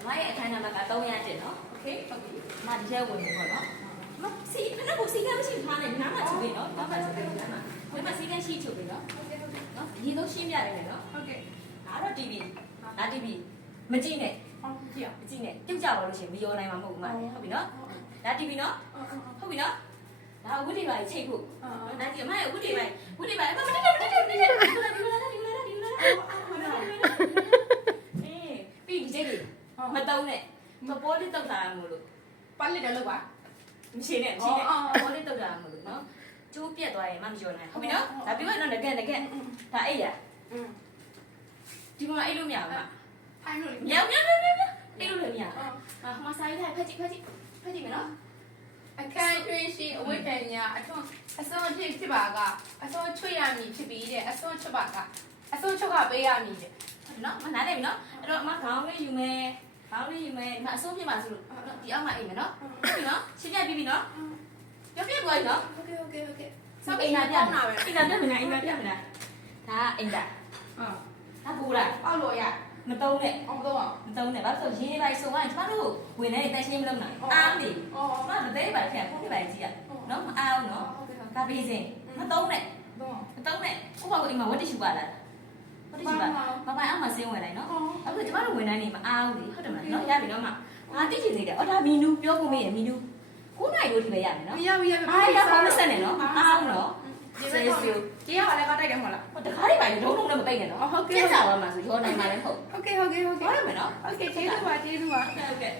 အမရဲ့အခန်းထဲမှာက301နော်โอเคဟုတ်ပြီအမဒီထဲဝင်ပြီပေါ့နော်အမစီခဏကိုစီကမရှိထားနဲ့နားမှာချုပ်ပြီနော်တော့မှချုပ်ပြီနားမှာဒီမှာစီကရှိချုပ်ပြီနော်နော်ဒီတော့ရှင်းပြရတယ်နော်ဟုတ်ကဲ့ဒါတော့ TV ဒါ TV မကြည့်နဲ့ဟုတ်ကြည့်အောင်မကြည့်နဲ့ပြုတ်ကြပါလို့ရှင်မယောနိုင်မှာမဟုတ်ဘူးမဟုတ်ပြီနော်ဒါ TV နော်ဟုတ်ပြီနော်ဒါဝိတိပါချိတ်ဖို့ဒါကြည့်အမရဲ့ဝိတိပါအမမတက်ဒီလာပြီးဒီကျိတ်မတုံးနဲ့မပေါ်လေးတောက်တာမလို့ပတ်လက်တော့လောက်ပါမရှိနဲ့ပေါ်လေးတောက်တာမလို့နော်ကျိုးပြက်သွားရင်မပြောနိုင်ဟုတ်ပြီနော်ဒါပြီးတော့ငကဒါအိတ်ရဒီမှာအိတ်လို့မရဘူးဖိုင်လို့မြောက်အိတ်လို့လည်းမရဟာမဆိုင်ထိုင်ဖက်ကြည့်မယ်နော်အခန်းတွင်းရှိအဝိတ္တညာအထွန်းအစွန်းဖြစ်ပါကအစွန်းချွတ်ရမည်ဖြစ်ပြီးတဲ့အစွန်းချွတ်ပါကအစွန်းချွတ်ကပေးရမည်တဲ့နော်မနားနေပြီနော်အဲ့တော့အမခေါင်းလေးယူမယ်ဒီအစိုးပြပါဆိုလို့ဒီအောက်မှာအိမ်မယ်နော်ဟုတ်ပြီနော်ရှင်းပြပြီးပြီနော်ပြပြပွားပြီနော်โอเคစောက်အိမ်လာပြမှာပဲအိမ်လာပြမလားဒါအိမ်ဒါဒါဘူလားပေါက်လို့ရမတုံးနဲ့အောင်တော့မတုံးနဲ့ဘာလို့ဆိုရင်းပိုင်းဆိုရင်ကျမတို့ဝင်နေတက်ရှင်းမလုပ်နိုင်အားနေကျမတို့တဲ့ပါဖြတ်ဖုန်းပြပါကြည့်ရနော်မအားဘူးနော်ဒါပေးစင်မတုံးနဲ့ဥပမာကိုအိမ်မှာဝတ်တရှူပါလားဝတ်တရှူပါမပိုင်အောင်မစင်းဝင်လိုက်နော်အခုကျမတို့ဝင်တိုင်းနေမအားဘူးလေဟုတ်တယ်မလားနော်ရပြီနော်မငါသိချင်သေးတယ်အော်ဒါမီနူပြောဖို့မေးရမီနူ9နိုင်လို့ဒီပဲရမယ်နော်မရအားရပါမဆက်နဲ့နော်အားဘူးနော်စေးစီဒီကလည်းတိုက်တယ်မဟုတ်လားတခါလေးပါလုံးလုံးနဲ့မပိတ်နဲ့နော်ဟုတ်ကဲ့ပြတ်စားပါမှာဆိုရောနိုင်ပါလေဟုတ်ဟုတ်ကဲ့ဟုတ်ရမယ်နော်ဟုတ်ကဲ့ကျေးဇူးပါဟုတ်ကဲ့